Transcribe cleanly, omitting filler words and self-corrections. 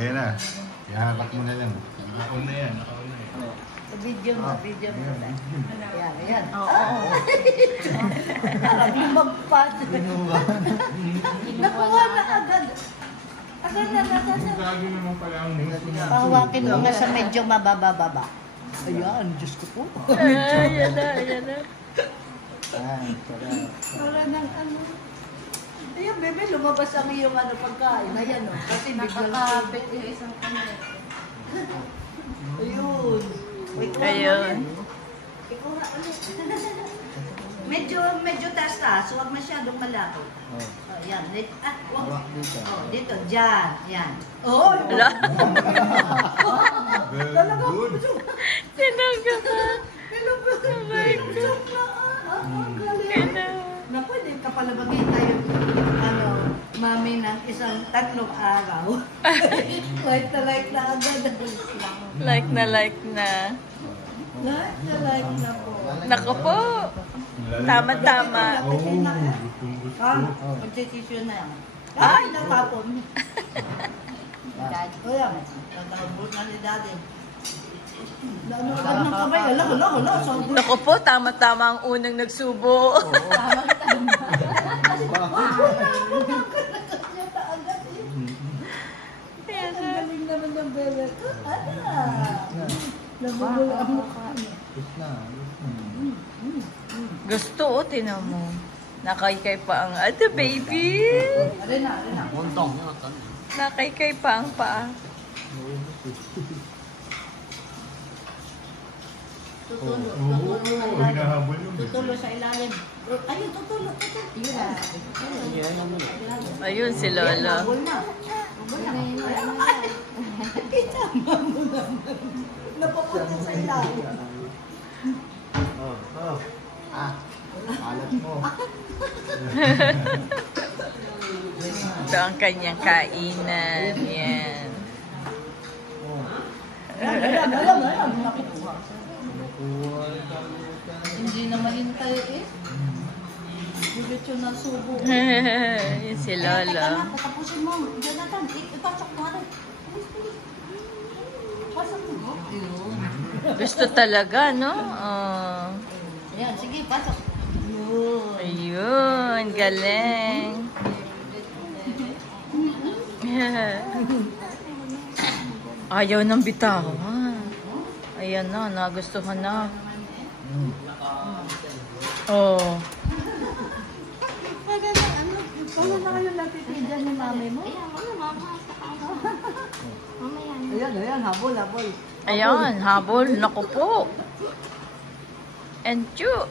ayan na. Ihapak mo na lang. Nakaon na yan. Video mo. Ayan, ayan. Oo. Parang lumagpad. Nakuha na agad. Agad na. Gagi naman pala ang news. Pahawakin mo nga sa medyo mababa. Ayan, Diyos ko po. Ayan na. Para ng ano. Ayan, bebe, lumabas ang iyong pagkain. Ayan, o. Kasi Nakakabit yung isang kamay. Ayun. Ayun. Ikuha ulit. Medyo taas-taas. Huwag masyadong malabo. Ayan. Huwag. Dito. Diyan. Ayan. Oh! Wala. Talaga. Tinangga ka. Naku, hindi ka pala magkita yung mami ng isang 3 araw. Like na agad. Like na. Like na po. Naku po. Tama. Magsitisyon na yan. Ay! Natapon. O yan. Natapon na ni daddy. Nanood ng kamay. Hala. Naku po, tama ang unang nagsubo. Ang galing naman ng bebe ko. Nabubula ang mukha. Gusto, tinan mo. Nakaykay pa ang baby. Arena. Nakaykay pa ang paa. Tutulo sa ilalim. Ayun, tutulo. Ayun si Lolo. Napapunta sa ilalim. Alat mo. Ito ang kanyang kainan. Yan. Alam. Hindi na mahintay eh. Diretso na subo. Yun si Lolo. Tapusin mo. Jonathan, ipasok mo rin. Pasok mo. Gusto talaga, no? Oh. Ayan, sige, pasok. Ayun, galing. Ayaw ng bitawan. Ayan na, nagustuhan na. Oh. Kaya na kayo natitigan ni mami mo? Ayan, habol. Ayan, habol. Naku po. And you.